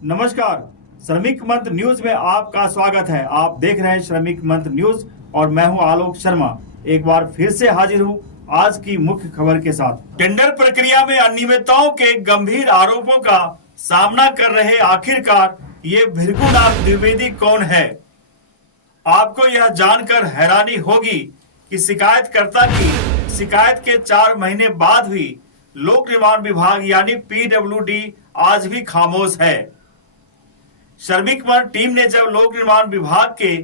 नमस्कार, श्रमिक मंत्र न्यूज में आपका स्वागत है। आप देख रहे हैं श्रमिक मंत्र न्यूज और मैं हूं आलोक शर्मा। एक बार फिर से हाजिर हूं आज की मुख्य खबर के साथ। टेंडर प्रक्रिया में अनियमितताओं के गंभीर आरोपों का सामना कर रहे आखिरकार ये भृगुनाथ द्विवेदी कौन है? आपको यह जानकर हैरानी होगी कि शिकायतकर्ता की शिकायत के 4 महीने बाद भी लोक निर्माण विभाग यानी PWD आज भी खामोश है। श्रमिक मंत्र टीम ने जब लोक निर्माण विभाग के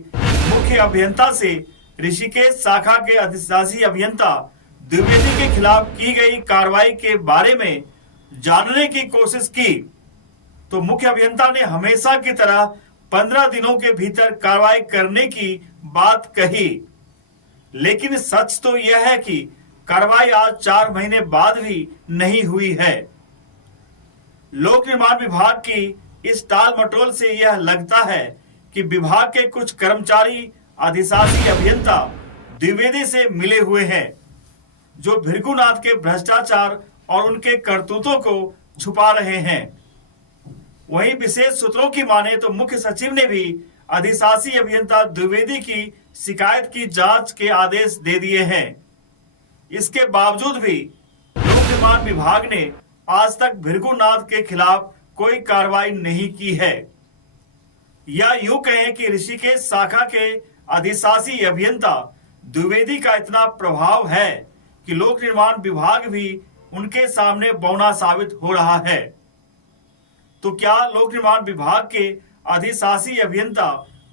मुख्य अभियंता से ऋषिकेश शाखा के अधिशासी अभियंता द्विवेदी के खिलाफ की गई कार्रवाई के बारे में जानने की कोशिश की तो मुख्य अभियंता ने हमेशा की तरह 15 दिनों के भीतर कार्रवाई करने की बात कही। लेकिन सच तो यह है कि कार्रवाई आज 4 महीने बाद भी नहीं हुई है। लोक निर्माण विभाग की इस टाल मटोल से यह लगता है कि विभाग के कुछ कर्मचारी अधिशासी अभियंता द्विवेदी से मिले हुए हैं, जो भृगुनाथ के भ्रष्टाचार और उनके करतूतों को छुपा रहे हैं। वहीं विशेष सूत्रों की माने तो मुख्य सचिव ने भी अधिशासी अभियंता द्विवेदी की शिकायत की जांच के आदेश दे दिए हैं। इसके बावजूद भी लोक निर्माण विभाग ने आज तक भृगुनाथ के खिलाफ कोई कार्रवाई नहीं की है। या यूं कहें कि ऋषिकेश शाखा के अधिशासी अभियंता द्विवेदी का इतना प्रभाव है कि लोक निर्माण विभाग भी उनके सामने बौना साबित हो रहा है। तो क्या लोक निर्माण विभाग के अधिशासी अभियंता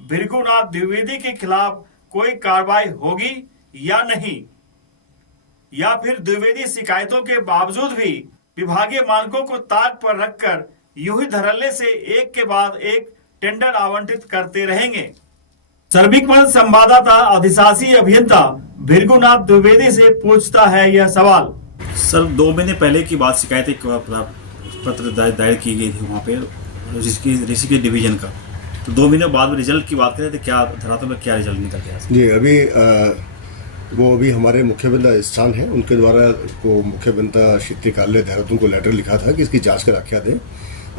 भृगुनाथ द्विवेदी के खिलाफ कोई कार्रवाई होगी या नहीं? या फिर द्विवेदी शिकायतों के बावजूद भी विभागीय मानकों को ताक पर रखकर यूं ही धड़ल्ले से एक के बाद एक टेंडर आवंटित करते रहेंगे? श्रमिक मंत्र संवाददाता अधिशासी अभियंता भृगुनाथ द्विवेदी से पूछता है यह सवाल। सर, 2 महीने पहले की बात, शिकायत एक पत्र दायर की गई थी वहाँ पे ऋषिकेश डिवीजन का। तो 2 महीने बाद रिजल्ट की बात करें तो क्या धरातल में क्या रिजल्ट निकल गया? जी, अभी हमारे मुख्य अभियंता स्थान है, उनके द्वारा को मुख्य अभियंता क्षेत्रीय कार्यालय देहरादून को लेटर लिखा था कि इसकी जांच कर आख्या दें।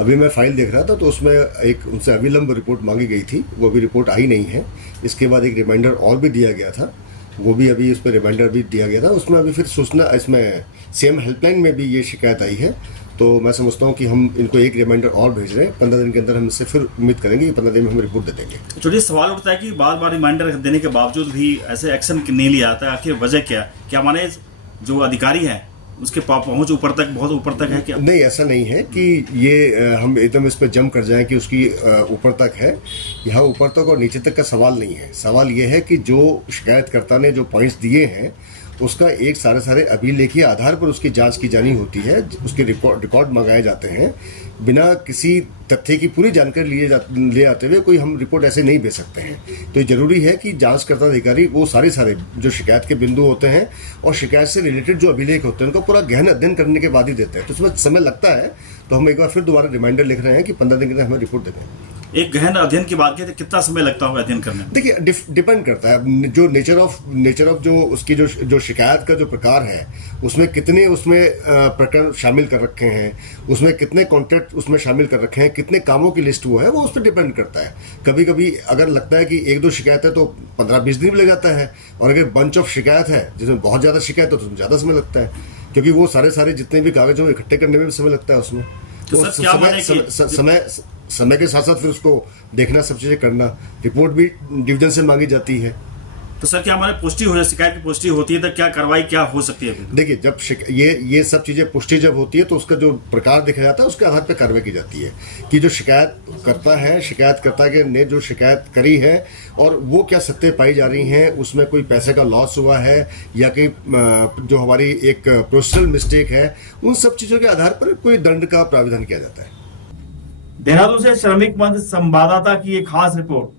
अभी मैं फाइल देख रहा था तो उसमें एक उनसे अविलंब रिपोर्ट मांगी गई थी, वो भी रिपोर्ट आई नहीं है। इसके बाद एक रिमाइंडर और भी दिया गया था, वो भी अभी उस पर रिमाइंडर भी दिया गया था। उसमें अभी फिर सूचना, इसमें सेम हेल्पलाइन में भी ये शिकायत आई है। तो मैं समझता हूँ कि हम इनको एक रिमाइंडर और भेज रहे हैं। 15 दिन के अंदर हम इससे फिर उम्मीद करेंगे कि 15 दिन में हम रिपोर्ट दे देंगे। छोटी सवाल उठता है कि बार बार रिमाइंडर देने के बावजूद भी ऐसे एक्शन नहीं लिया जाता है। आखिर वजह क्या माने जो अधिकारी हैं उसके पहुंच ऊपर तक, बहुत ऊपर तक है क्या? नहीं, ऐसा नहीं है कि ये हम एकदम इस पर जंप कर जाएं कि उसकी ऊपर तक है। यहाँ ऊपर तक और नीचे तक का सवाल नहीं है। सवाल ये है कि जो शिकायतकर्ता ने जो पॉइंट्स दिए हैं उसका एक सारे अभिलेखीय आधार पर उसकी जांच की जानी होती है। उसके रिकॉर्ड मंगाए जाते हैं। बिना किसी तथ्य की पूरी जानकारी ले आते हुए कोई हम रिपोर्ट ऐसे नहीं भेज सकते हैं। तो जरूरी है कि जांचकर्ता अधिकारी वो सारे जो शिकायत के बिंदु होते हैं और शिकायत से रिलेटेड जो अभिलेख होते हैं उनका पूरा गहन अध्ययन करने के बाद ही देते हैं। तो उसमें समय लगता है। तो हम एक बार फिर दोबारा रिमाइंडर लिख रहे हैं कि 15 दिन के अंदर हमें रिपोर्ट दे दें। एक गहन अध्ययन की बात की तो कितना समय लगता होगा अध्ययन करने में? देखिए, डिपेंड करता है जो नेचर ऑफ जो उसकी जो शिकायत का जो प्रकार है, उसमें कितने उसमें प्रकरण शामिल कर रखे हैं, उसमें कितने कॉन्ट्रैक्ट उसमें शामिल कर रखे हैं, कितने कामों की लिस्ट वो है, वो उस पर डिपेंड करता है। कभी कभी अगर लगता है कि 1-2 शिकायत है तो 15-20 दिन भी लग जाता है, और अगर बंच ऑफ शिकायत है जिसमें बहुत ज़्यादा शिकायत है तो उसमें ज़्यादा समय लगता है, क्योंकि वो सारे जितने भी कागज हैं इकट्ठे करने में भी समय लगता है उसमें। तो समय के साथ साथ फिर उसको देखना, सब चीजें करना, रिपोर्ट भी डिवीजन से मांगी जाती है। तो सर, क्या हमारे पुष्टि हो जाए, शिकायत की पुष्टि होती है तो क्या कार्रवाई क्या हो सकती है? देखिए, जब ये सब चीजें पुष्टि जब होती है तो उसका जो प्रकार दिखा जाता है उसके आधार पर कार्रवाई की जाती है कि जो शिकायत करता है, शिकायतकर्ता के ने जो शिकायत करी है और वो क्या सत्य पाई जा रही हैं, उसमें कोई पैसे का लॉस हुआ है या कहीं जो हमारी एक प्रोसेसुअल मिस्टेक है, उन सब चीजों के आधार पर कोई दंड का प्रावधान किया जाता है। देहरादून से श्रमिक मंत्र संवाददाता की एक खास रिपोर्ट।